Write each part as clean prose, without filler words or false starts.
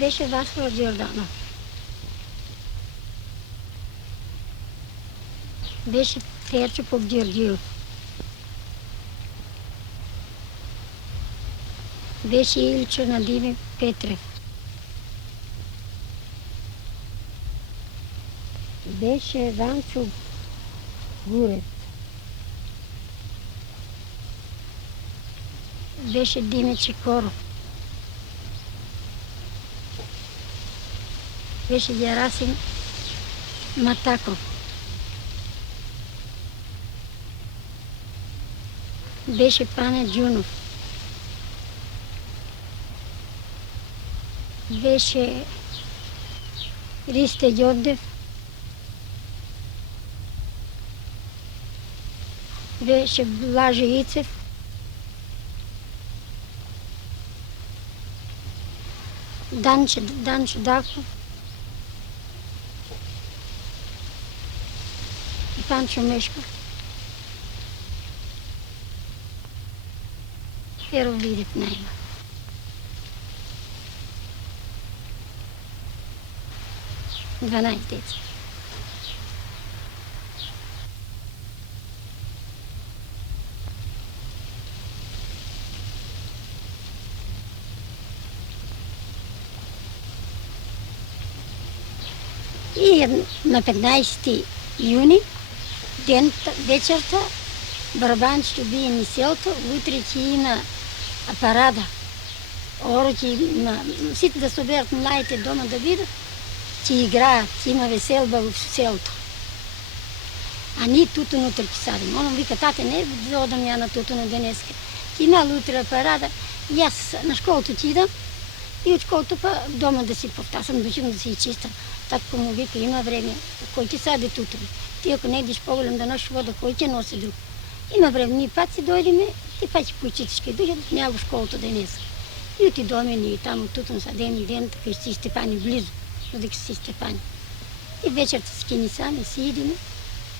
Беше Васкар Джордано. Беше Терчо Попдюрдюев. Беше Илчо Надими Петрев. Беше Ванчо Гурев. Беше Димичи Коров. Беше Герасим Матаков. Беше Пане Джунов. Беше Ристе Джордев. Беше Блаже Ицев. Данчо Даков. И Панчо Мешков. Еро видит найма. 12 деца. И на 15 юни, вечерта, барабан ще бие ни селото, утре ще има парада. Ороки, всички да съберат младите дома да видят, че играят, че има веселба в селото. А ние тутун утре ще садим. Он вика, тате, не додам я на тутуна денеска. Ти има утре парада. И аз на школата ти идам и от школата па дома да си повтасам, да си изчистам. Татко му вика, има време, кой ти сади тутун. Ти ако не идиш по-голям да носиш вода, кой ти носи друг. Има време, ние пак си дойдеме, ти пак си почиташки дойдат, няма в школата денеска. И отидоме ние там от тутун садем ден, така ще си Степани близо. Додека си Степани. И вечерта скини сами си идеме.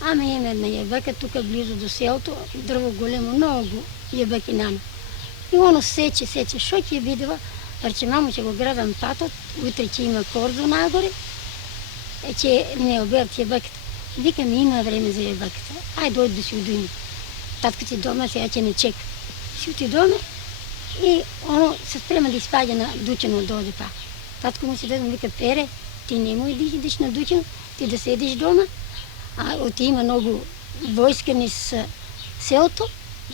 Ама има една ябъка тук близо до селото, дърво големо, много ябъки нано. И оно сече, шо ти е видела, че мамо ще го градам патот, утре че има кордо нагоре, че не оберат ябъката. Викам, има време за ябъката. Ай, дойде да си удуйме. Татко ти дома сега че не чека. Си отидоме и оно се спрема да изпадя на Дучино дойде па. Татко му си дадам, вика, Пере, ти не му идиш на Дучино, ти да седиш дома, а от има много войска ни с селото,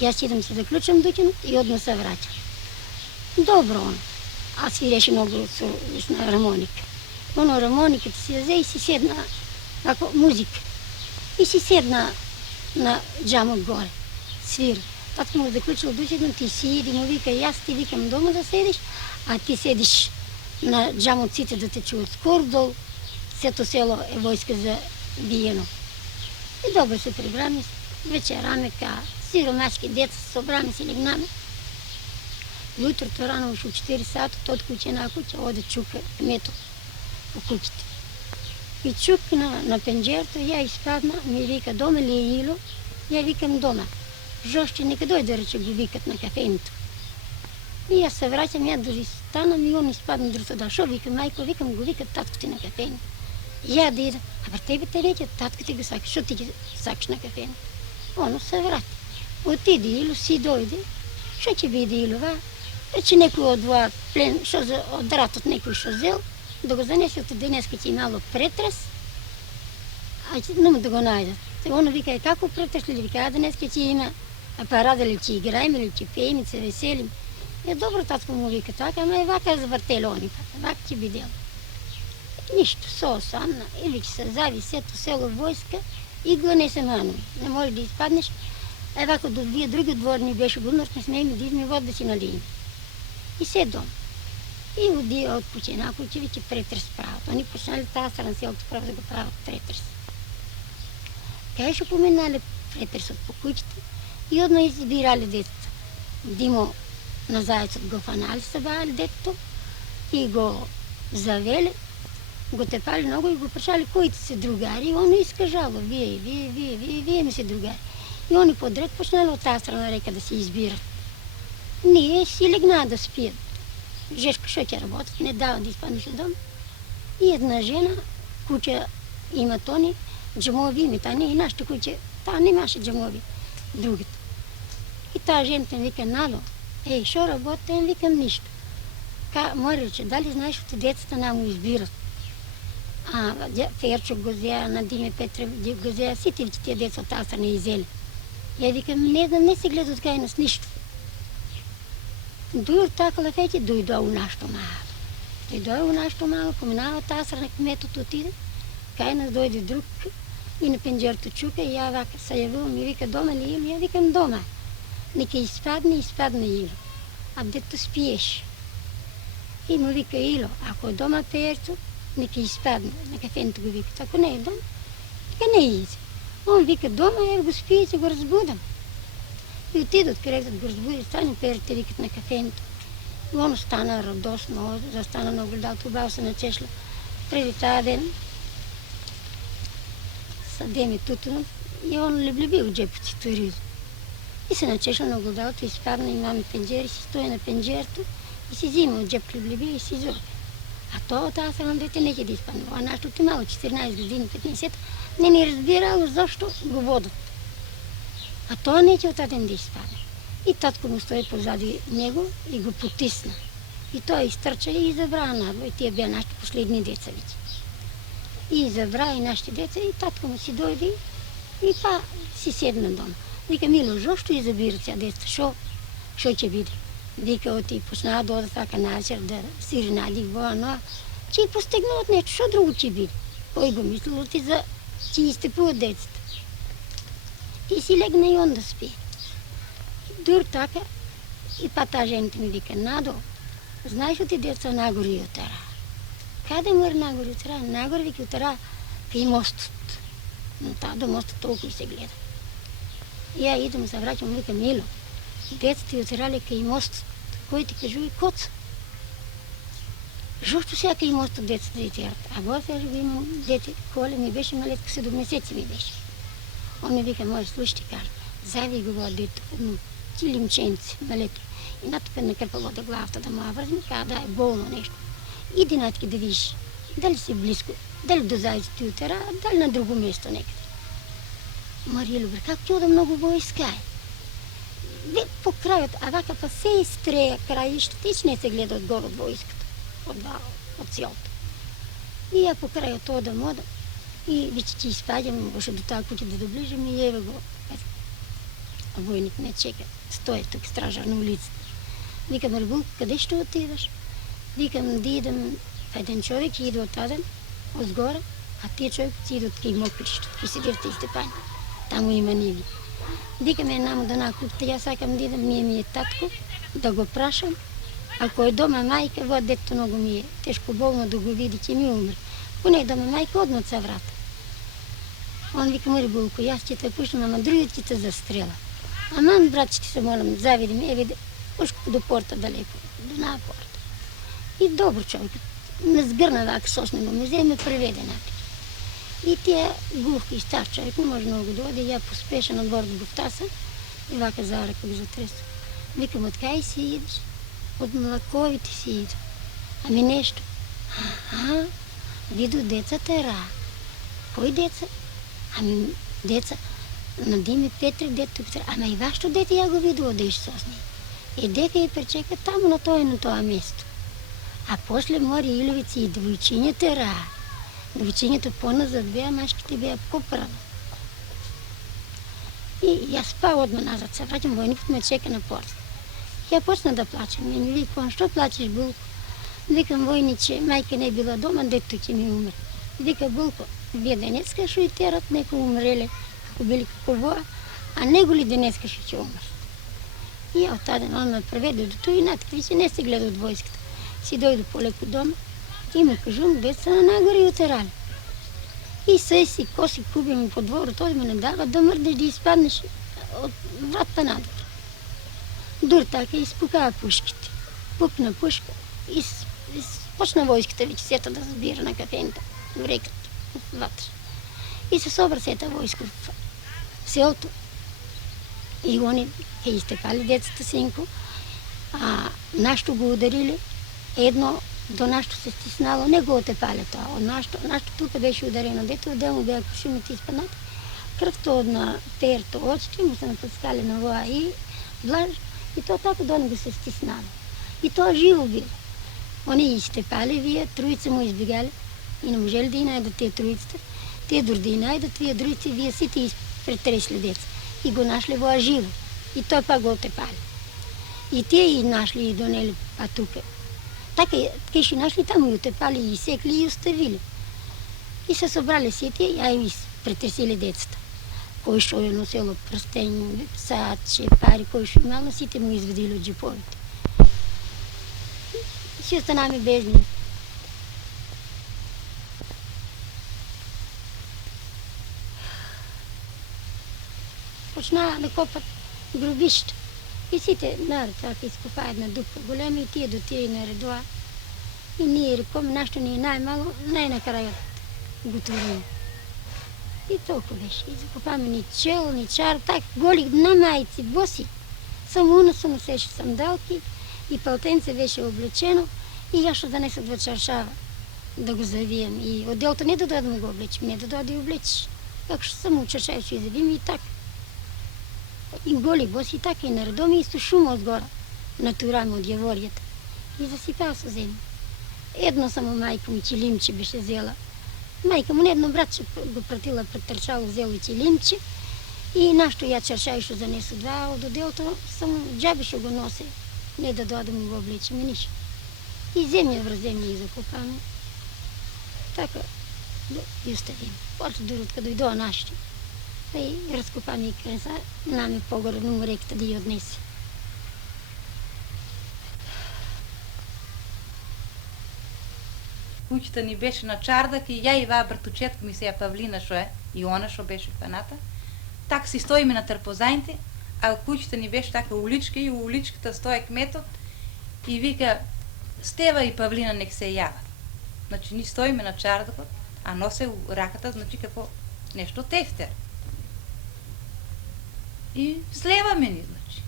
и аз идам се заключам Дучино и одно се врачам. Добро, оно. Аз свиреше много с хармоника. Оно хармониката си взе и си седна, ако музика. И си седна на джамот горе, свира. Татко му заключил Дучино, ти си иди, му вика, и аз ти викам дома да седиш, а ти седиш на джамоците да те чуят. Скоро долу, сето село е войска за биено. И добре се прибраме, вечераме, сиромашки деца, събраме се, легнаме. И утрото рано, уж от 4 сата, тот куче една куча, оде чука мето по кучите. И чук на пенджерто, я изпадна, ми вика, дома ли е Ило? Я викам, дома. Жощи, нека дойде, рече, го викат на кафенето. И аз се врачам, я дори станам и он изпадна другото да. Шо викам, майко, викам, го викат татко ти на кафене. Я да ида. А тебе те рече, татко ти го сакаш, шо ти ги сакаш на кафене? Оно се врати. Отиде Ило, си дойде. Шо че биде Илова? Рече некой от два плен, шо от драт от некой шо взел, да го занесе от денеска ти мало претрес, а нема да го найдат. Оно вика, како претрес ли? Вика, денеска ти има парада ли, че играем или че пеем и се веселим. Добро, татко му вика така, ама вака завъртели они, вака ти бидел. Нищо, со-санна, или че се зави сето село войска и го не се манови. Не може да изпаднеш. Вака до вие други дворни беше гумнор, не смеем да изме вод да си налием. И се дом. И оди от кучена, куче вече претрес правят. Они почнали тази страна селото право да го правят претрес. Те ще поминали претресът по кучите и одно избирали децата. Димо на зайцът го фанали събрали детето и го завели, го тепали много и го прашали които са другари. И он изкажава, вие ми са другари. И они подред почнали от тази страна река да си избират. Ние си легна да спият. Жешка ще работят, не дава да изпаднеш от дом. И една жена, куча има тони, джамови ими, та не и нашите куче, та нямаше джамови, другите. И тази жената ми вика, Надо, що работите? Им викам нищо. Моя рече, дали знаеш, че децата нам го избират? Ферчо го взея, Надиме Петре го взея, всички тия деца от тази страна изели. Я викам, не се гледат кай нас нищо. Дур така лафети, дойдо у нашето мало. Дойдо у нашето мало, поминава тази страна, кметът отиде, кай нас дойде друг и на пенджерто чука, и я се явил, ми вика, дома ли Ило? Я викам, дома. Нека изпадне Ило. А дето спиеш. И му вика, Ило, ако е дома Перто, нека изпадне, на кафенето го вика. Ако не е дома, нека не иде. Он вика, дома, го спи, се го разбудам. И отидат, където го разбуди, стане Перто, викат на кафенето. И он стана радостно, застана на огледалото, обал се на чешла. Преди тази ден съдеме Тутунов и он лебleби от джепото си туризм. И се начешла на огледалото, изпадна, имаме пенджер и си стоя на пенджерто и си взима от джеп лебleби и си зори. А то от тази страна дете не да изпадне. А нашето ти мало, 14 години, 15, не разбирало защо го водят. А то не че от ден да изпадне. И татко му стои позади него и го потисна. И той изтърча и забра надво. И тия бяха нашите последни деца вече. И забра и нашите деца и татко му си дойде и па си седна дома. Вика, Мило, защо и забира тя деца? Шо че биде? Вика, оти почна дода така начер да сири нади воно, че и постигна от нещо, шо друго че биде? Кой го мислил оти за че изтепуват децата? И си легна и он да спи. Дур така, и па та жената ми вика, Надо, знаеш ли ти деца нагоре и отара? Къде мър нагоре и отара? Нагоре вика отара кай мостът. Но та до моста толкова се гледа. И я идам, се врачам, вика, Мило, децата и отарали кай мостът. Кой ти кажу и коца? Защо сега кай мостът децата и терат? А бос я го имам дете, Коля ми беше малетка, 7 месеца ми беше. Он ми вика, може, слушай, кажа, зави го вода дето, ти лимченци, малетки. И натопе накърпа вода главата да му вързми, каза да е болно нещо. Иди натки да видиш, дали си близко, дали до зайци ти отера, дали на друго место некъде. Мария, как ти ода много войска е? По краят, а вака па се изтрея краищата, и не се гледа отгоре от войската, от селото. И я по края ода мода, и вече ти изпадям, може до тази куча да доближам и ева го. Войник ме чека, стоя тук стража на улицата. Викам, Рибулко, къде ще отидаш? Викам, да идам, един човек идва от Аден, отгоре, а тия човек си идват кай мокрището, кай седирте и Степани. Там има ниви. Викам една му дана купта, аз сакам да идам, ми е татко, да го прашам. Ако е дома майка, вот дето много ми е тежко болно да го види, че ми умре. Ако не е дома майка, одно от съврата. Он вика, Рибулко, аз ще те пушам, ама другите ти те застрела. Аман, брат, ще се молям, завиди ме, види, пушко до порта далеко, до на порта. И добър човек, ме сгърна вака сосна го, ме взе и ме преведе напред. И тия глухи и стар човек, не може много да оди, я поспеша на двор до Говтаса и вака за ръка го затресва. Викам, откай си идеш? От Млаковите си ида. Ами нещо. Видо децата ера. Кой деца? Ами деца. Надиме Петре, дето Петре. Ама и вашето дете я го видо да изсосни. И дека и пречека там на това место. А после Мори Иловици и двойчинята ера. Двойчинята по-назад бея, машките бея по-право. И аз спа отма назад, се вратим, войникът ме чека на порта. Я почна да плача. Ми викам, що плачеш, Булко? Викам, войниче, майка не е била дома, дето ти ми умре. Вика, Булко, вие денеска ще и терат, неко умрели, ако били какво, а него ли денеска ще умре? И от тази ден он ме преведе до той и натки, вече не се гледа от войската. Си дойде по-леко дома и му кажу, деца на нагоре и отерали. И сей си коси кубим по двора, той ме не дава да мърдеш да изпаднеш от вратата надвор. Дур така изпукава пушките. Пукна пушка и почна войската вече сета да забира на кафента в реката, вътре. И се собра сета войска в селото. И они изтекали децата синко, нашето го ударили едно до нашето се стиснало, не го отепале това. От нашето тук беше ударено, дето отделно бяха кушимите изпънати. Кръвто на перто, очите му се напускали на воа и влаж, и то така до него се стиснало. И то живо било. Они изтепали, вие троица му избегали и не можели да и найдат тия троицата. Те дори да и найдат, вие другите, вие сите изпретресли деца. И го нашли воа живо. И той пак го отепали. И те и нашли и донели па тука. Така ще нашли там и отепали, и секли, и оставили. И се събрали сите, а и претресили децата. Кой ще е носило пръстени, саатче, пари, кой ще имал, но сите му изведили от джиповете. И си останаме безни. Почна да копат гробища. И сите така изкопаят на дупка големи и тия до тия наредува. И ние рекоме, нашето ни е най-мало, най-накрая го творим. И толкова беше. И закопаме ни чел, ни чар, так, голи на майци, боси. Само уноса носеше сандалки и пълтенце беше облечено и я ще занесат в чаршава да го завием. И отделото не да дойде да го облечем, не да дойде и облечеш. Как ще само чаршава ще завием и так. И голи боси, так и наредом и исто шума отгора. Натураме от яворията. И засипал със земя. Едно само майка му чилимче беше взела. Майка му не едно братче го пратила пред търчало, взел и чилимче. И нашето я чаршай ще занесо два от отделото, само джаби ще го носи. Не да дойде да му го облечеме нищо. И земя в земя и закопаме. Така и оставим. После доротка дойдо нашите. И разкопаме и кренса, нами по-горе на реката да я отнесе. Куќата ни беше на чардак и ја и ваа братучетка ми се ја Павлина шо е, и она шо беше фаната. Так си стоиме на трпозајните, а куќата ни беше така уличка и у уличката стои кметот и вика Стева и Павлина нек се јават. Значи ни стоиме на чардакот, а носе у раката, значи како нешто тефтер. И слеваме ни, значи.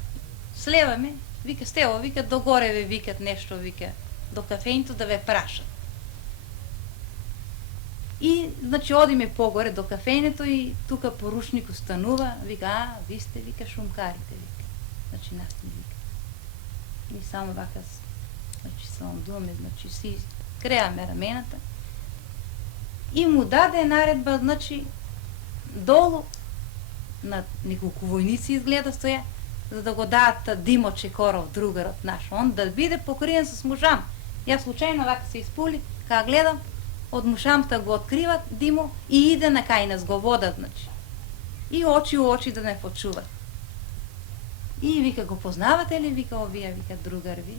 Слеваме, вика Стева, вика догоре ве викат нешто, вика до кафењето да ве прашат. И, значи, одиме по-горе до кафенето и тука поручник устанува, вика, ви сте, вика, шумкарите, вика. Значи, нас не вика. И само вака, значи, саландуваме, значи, си креаме рамената. И му даде наредба, значи, долу, на неколку војници изгледа стоја, за да го дадат Димо Чекоров, другарот наш. Он да биде покриен с мушам. Ја случајно вака се испули, кога гледам, од мушамта го откриват Димо и иде на кај нас, го водат, значи. И очи у очи да не почуват. И вика, го познавате ли, вика, овие, вика, другар ви?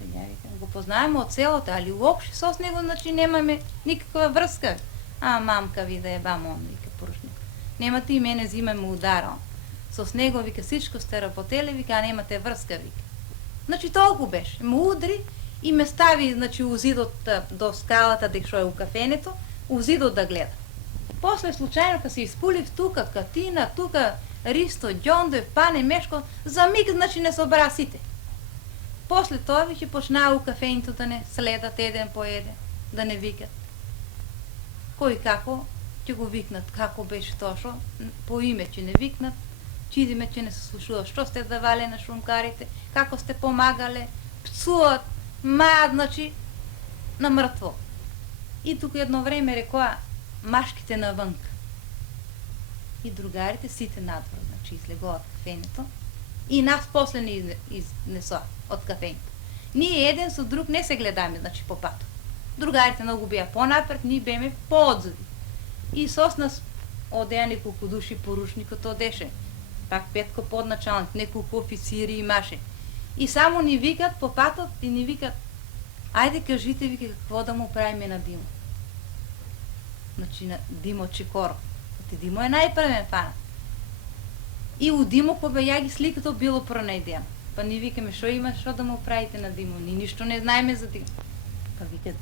Ја вика, го познаваме од селото, али уопште со него, значи, немаме никаква врска. А, мамка ви да ебам он, вика, поручник. Немате и мене зимаме удара. Со него, вика, всичко сте работели, вика, а немате врска, вика. Значи, толку беше. Му удри и ме стави, значи, у зидот до скалата, дека шо е у кафенето, у зидот да гледа. После случајно, кога се испулив тука Катина, тука Ристо, Ѓондоев, Пане, Мешко, за миг, значи, не собра сите. После тоа веќе почнаа у кафенето да не следат еден по еден, да не викат. Кој како ќе го викнат, како беше тоа шо, по име ќе не викнат, чидиме ќе не се слушува, што сте давале на шумкарите, како сте помагале, пцуват, мајат, значи, на мртво. И тука едно време рекоа машките навънка. И другарите сите надвор, значи, излегоа кафенето и нас после не изнесоа од кафенето. Ние еден со друг не се гледаме, значи, по пато. Другарите многу беа понапред, ние беме поодзади. И сос нас одеа неколку души, поручникот одеше. Пак Петко подначалник, неколку официри имаше. И само ни викат по патот и ни викат, ајде кажите, вика, какво да му правиме на Димо. Значи на Димо Чекоров. Димо е најпрвен фанат. И у Димо, кога ја ги сликато, било пронајдено. Па ни викаме, шо има, шо да му правите на Димо? Ни ништо не знаеме за Димо. Па викат,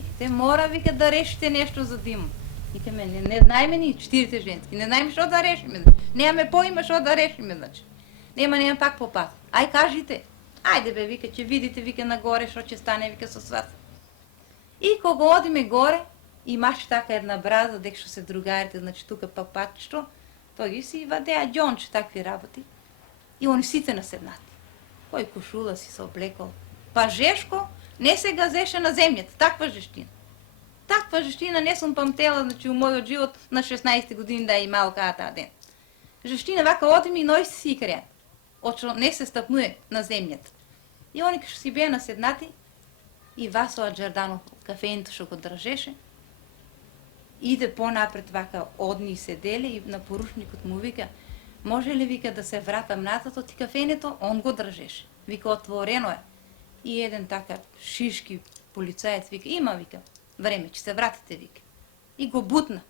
ете, мора, вика, да решите нешто за Димо. Викаме, не знаеме ни, 4 женски, не знаеме шо да решиме. Немаме поима шо да решиме, значи. Нема пак по пат. Ај кажите. Ајде бе, вика, ќе видите, вика, нагоре, што ќе стане, вика, со вас. И кога одиме горе, имаше така една браза, дек што се другарите, значи тука па патчето, тој ги си вадеа ѓонче, такви работи. И они сите наседнати. Кој кошула си се облекол. Па жешко не се газеше на земјата, таква жештина. Таква жештина не сум памтела, значи, у мојот живот на 16 години да е имал кај таа ден. Жештина вака одиме и носи си икреат. Очо не се стапнуе на земјата. И они што си беа наседнати, и Васо Аџарданов, кафеното што го држеше, иде понапред вака одни и седеле и на поручникот му вика, може ли, вика, да се вратам назад од кафенето? Он го држеше. Вика, отворено е. И еден така шишки полицаец вика, има, вика, време, ќе се вратите, вика. И го бутна.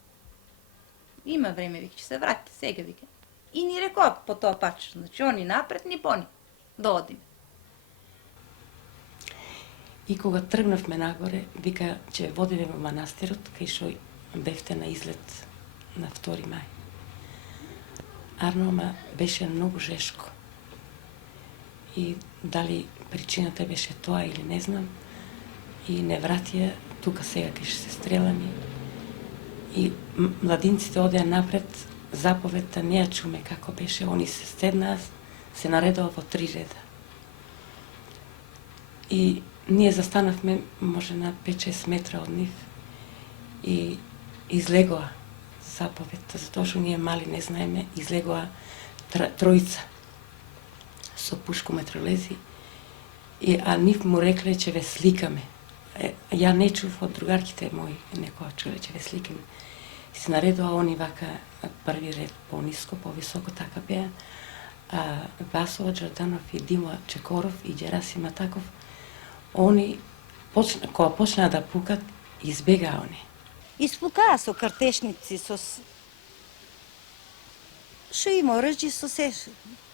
Има време, вика, ќе се вратите, сега, вика. И ни рекоа по тоа пач, значи, они напред, ни пони, да одиме. И кога тргнавме нагоре, вика, че водиме во манастирот, кај што бевте на излет на 2 мај. Арнома беше многу жешко. И дали причината беше тоа или не знам, и не вратија, тука сега кај се стрелани. И младинците одеа напред, заповедта не ја чуме како беше, они се седнаа, се наредува во 3 реда. И ние застанавме може на 5-6 метра од нив и излегоа заповедта, затоа што ние мали не знаеме, излегоа тројца со пушкометролези, а нив му рекле че ве сликаме. Ја не чув од другарките мои, некоја чуле че ве сликаме. Се наредоа они вака први ред по-ниско, по-високо, така беа. Васо Аџарданов и Димо Чекоров и Ѓераси Матаков, они кога почнаа да пукат, избегаа они. Испукаа со картешници, со што има оръжје, со се,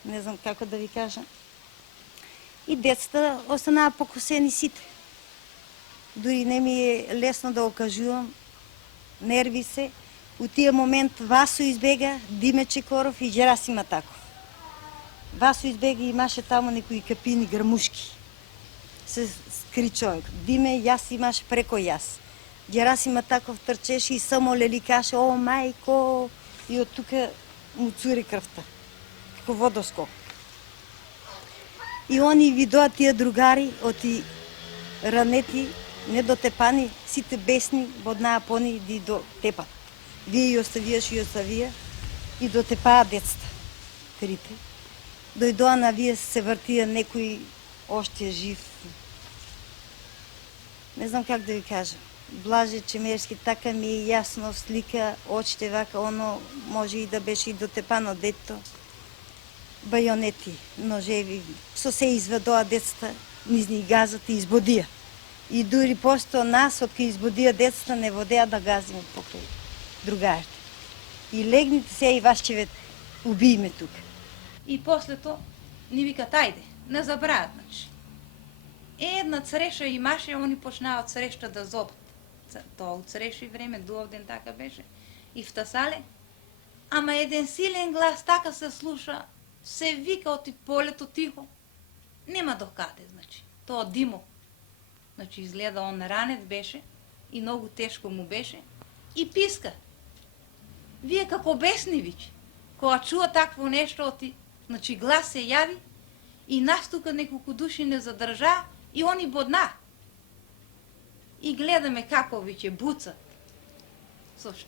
не знам како да ви кажам. И децата останаа покосени сите. Дури не ми е лесно да окажувам, нерви се. У тие момент Васо избега, Диме Чекоров и Ѓераси Матаков. Васо избега и имаше таму некои капини грмушки. Се скри човек. Диме, јас имаше преко јас. Ѓераси Матаков трчеше и само леликаше, о, мајко, и од тука му цури крвта, како водоскок. И они видоа тие другари, оти ранети, недотепани, сите бесни, боднаа пони да дотепат. Вие и оставија, и дотепаа децата, трите. Дојдоа на вие се вртија некој още жив. Не знам как да ви кажам. Блаже Чемерски, така ми е јасно слика, очите вака, оно може и да беше и дотепано дето. Бајонети, ножеви, со се изведоа децата, низ ни газат и избодија. И дури посто нас, од кај избодија децата, не водеа да газиме покрај другарите. И легните се и вас ќе убиеме тука. И после то ни викат, ајде, не забрават, значи. Една цреша имаше, они почнаа од црешта да зобат. Тоа у цреши време, дуовден така беше. И втасале. Ама еден силен глас така се слуша, се вика оти полето тихо. Нема докаде, значи. Тоа Димо. Значи изгледа он ранет беше и многу тешко му беше. И писка. Вие како бесни вичи. Кога чуа такво нешто оти, значи глас се јави и нас тука неколку души не задржаа и они бодна. И гледаме како виќе буцат. Слушай,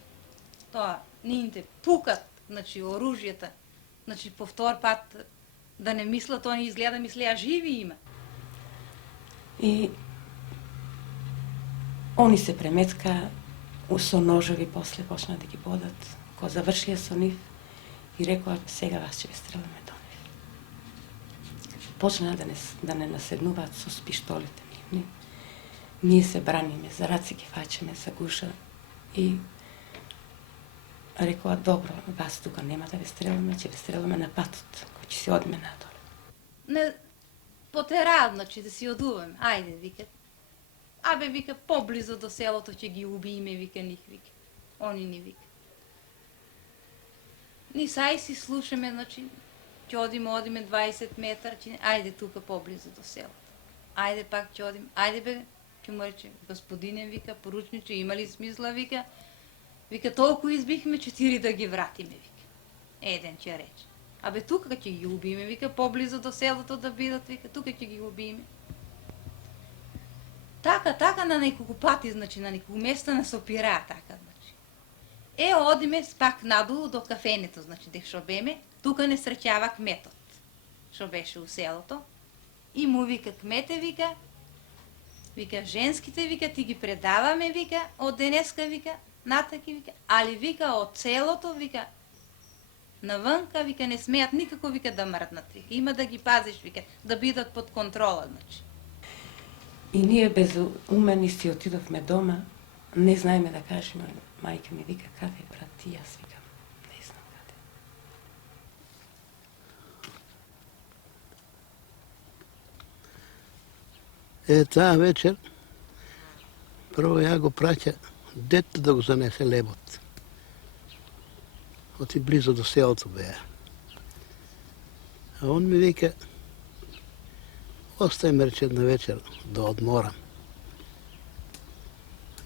тоа нините пукат, значи оружјата, значи по втор пат да не мислат, они изгледа мислеа живи има. И они се преметка со ножови, после почна да ги бодат. Кога завршија со нив и рекоа, сега вас ќе ве стреламе до нив. Почнаа да не наседнуваат со пиштолите нивни. Ние се браниме, за раци ги фачеме, за гуша и рекоа, добро, вас тука нема да ве стреламе, ќе ве стреламе на патот, кој ќе си одиме надоле. Не потераат, значи да си одуваме, ајде, викат. Абе, вика, поблизо до селото ќе ги убиеме, вика, нив, вика. Они ни вика. Ни сај си слушаме, значи, Ќе одиме 20 метра, ајде тука поблизо до селото. Ајде пак ќе одиме, ајде бе, ќе му рече, господине, вика, поручниче, има ли смисла, вика, толку избихме 4 да ги вратиме, вика. Еден ќе рече. Абе, тука ќе ги убиме, вика, поблизо до селото да бидат, вика, тука ќе ги убиме. Така на неколку пати, значи, на неколку места не се опираа така, значи. Одиме пак надолу до кафенето, значи, де шо беме, тука не среќава кметот, шо беше у селото, и му вика, кмете, вика, женските, вика, ти ги предаваме, вика, од денеска, вика, натаки, вика, али, вика, од селото, вика, навънка, вика, не смеят никако, вика, да мрднат, вика, има да ги пазиш, вика, да бидат под контрола, значи. И ние безумени си отидовме дома, не знаеме да кажеме, мајка ми вика, каде брат ти, јас викам, не знам каде. Таа вечер, прво ја го праќа дето да го занесе лебот. Оти близо до селото беа. А он ми вика, остај ме рече една вечер да одморам.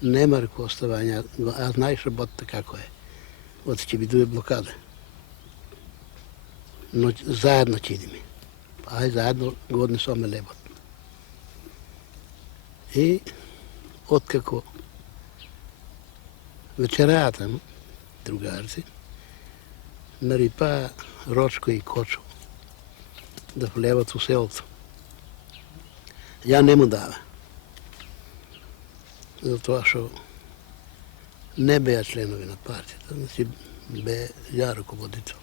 Нема реко оставање, а знаеш работата како е. Оти ќе бидува блокада. Но заедно ќе идеме. Ај заедно го однесоме лебот. И откако вечераа таму, другарци, нарипаа Рочко и Кочо да влеват у селото. Ја не му дава. Затоа што не беа членови на партијата, значи бе ја раководител.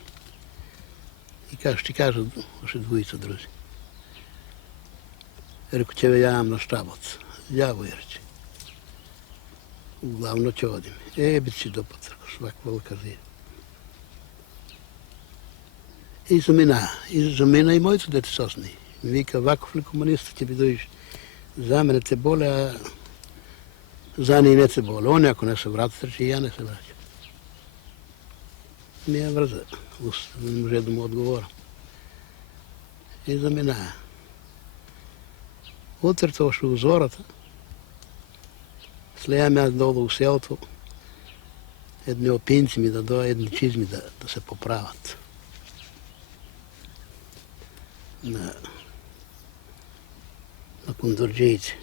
И како што ти кажа, още двојица друзи. Реко, ќе ве јавам на штабот. Ја го рече. Главно ќе одиме. Бит си допад, сваква лакарзија. И замина и моето дете сосни. Ми вика, ваков ли комуниста ќе бидоиш? За мене те боле, а за ни не те боле. Он ако не се вратат, рече, ја не се враќам. Ми ја врза. Не може да му одговорам. И заминаа. Утрето още у зората, слејаме аз долу у селото, едни опинци ми да доа, едни чизми да се поправат. На кондурџиите.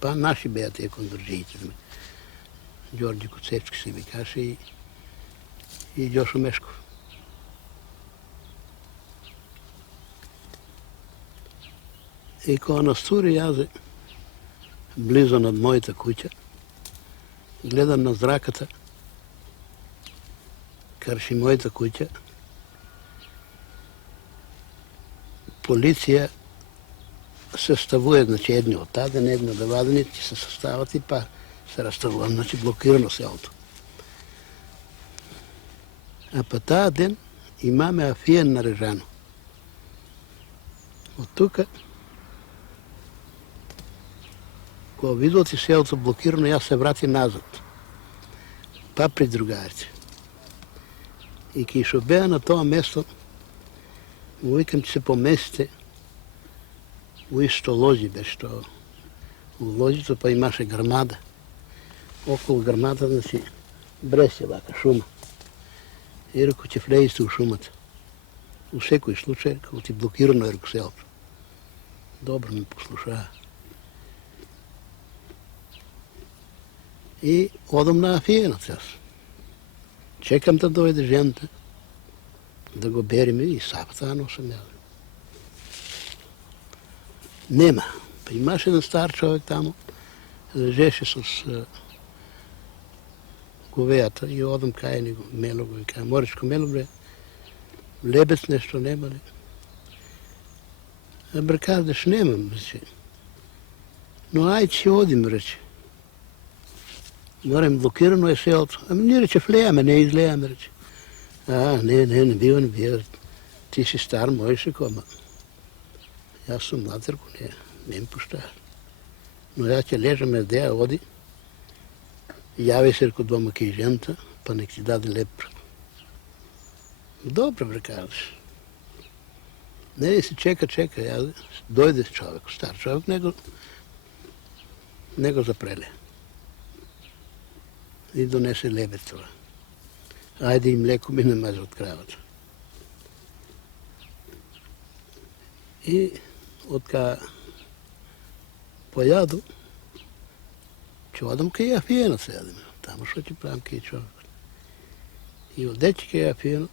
Па наши беа тие кондурџиите. Ѓорѓи Куцевски се викаше и Ѓошо Мешков. И кога настури јазе, близо над мојата куќа, гледам на зраката, карши мојата куќа, полиција се ставува, значи едни од таден, едни од вадени, ќе се состават и па се раставува, значи блокирано селото. А па таа ден имаме афиен нарежано. Од тука, кога видот и селото блокирано, јас се врати назад. Па при другарите. И ки шо беа на тоа место, му викам, че се поместите у исто ложи бе, што у ложито па имаше грмада. Околу грмада, значи, бресе вака, шума. И реко, ќе влезете у шумата. У секој случај, како ти блокирано е реко селото. Добро ме послушаа. И одам на афиенот јас. Чекам да дојде жената, да го береме и сапата носам ја. Нема. Па имаше еден стар човек таму, лежеше с говејата и одам кај него, Мело го и кај Моричко, Мело бре, лебец нешто нема ли? Бре каздеш, немам, рече. Но ајде ќе одим, рече. Морем, блокирано е селото. Ами ние рече, влејаме, не излејаме, рече. Не бива. Ти си стар, можеш ама јас сум младерко, не ми пуштааш. Но ја ќе лежам едеја, оди, јави се реко дома кај жената, па нек ти даде леп. Добре, бре, кажеш. Не се чека, дойде човек, стар човек, него запреле. И донесе лебедство. Ajde i mlijeko mi namaže od kravata. I od ka pojadu, čovadom kaj ja pijeno sedim. Tamo što će pravim kaj čovjek. I od deći kaj ja pijeno.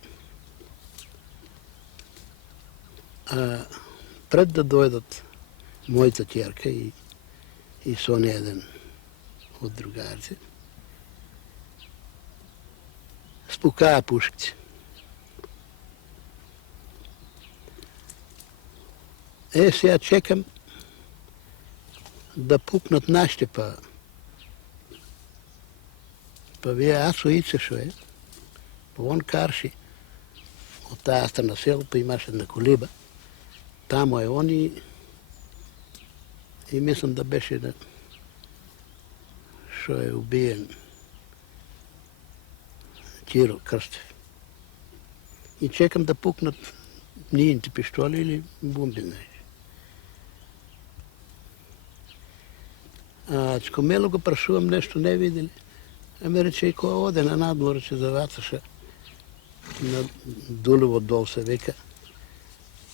A pred da dojdat mojica čerka i son jedan od drugarci, spukava puškice. Сега чекам да пукнат нашите па вие аз уице шо е. Па он карши от тази страна село, па имаше една колиба. Тамо е он и мислям да беше шо е убиен Киро Кръстев. И чекам да пукнат нийните пиштоли или бомби, знаеш. Чкомело го прашувам нещо, не видели. Ами рече, кой оде на надвор, че завацаша на Дулево дол се века.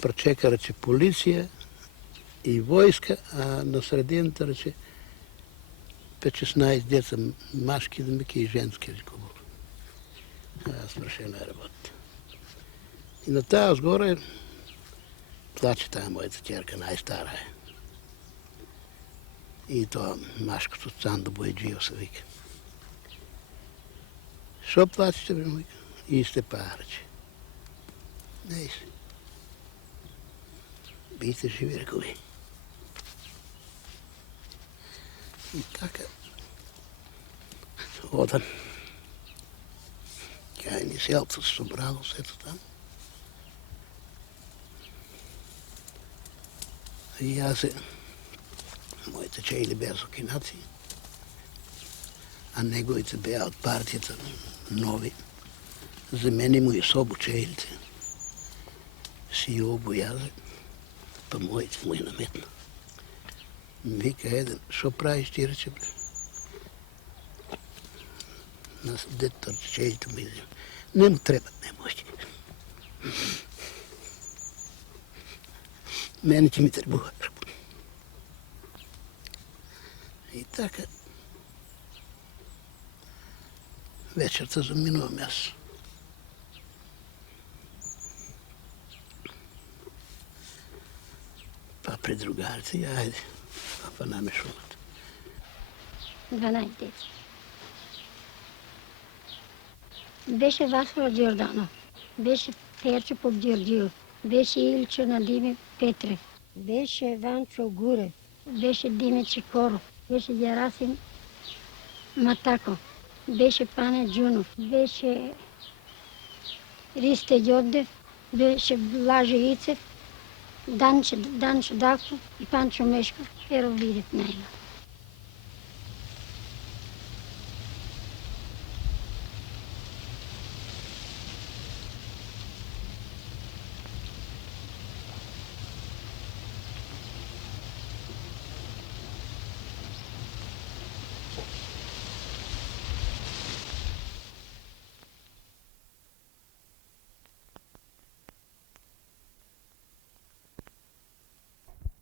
Прочека, рече, полиция и войска, а на средината, рече, 5-16 деца, машки, дамики и женски, рече. Свършена е работа. И на тази отгоре плаче тая моята черка, най-стара е. И то машкото Цандо Бояджио се вика. Шо плачете, бе, му? И сте параче. Не си. Бийте живи, ръкови. И така. Одан. Тя ни селото се събрало, сето там. И аз моите чейли бяха с окинаци, а неговите бяха от партията нови. За мене му и собо чейлите. Си обоязе, па моите му и наметна. Вика, еден, шо правиш ти, рече, бе? Нас дето чейлите му изем. Не му трябват, не може. Мене ти ми требува. И така, вечерта заминувам аз. Па при другарите и айде, па наме шумата. 12 деца. Беше Васко Джорданов, беше Перчо Попдюрдюв, беше Илчо Надими Петрев, беше Ванчо Гурев, беше Дими Чикоров, беше Герасим Матако, беше Пане Джунов, беше Ристе Йодев, беше Блаже Ицев, Данчо Даков и Панчо Мешков, Еро Видев найма.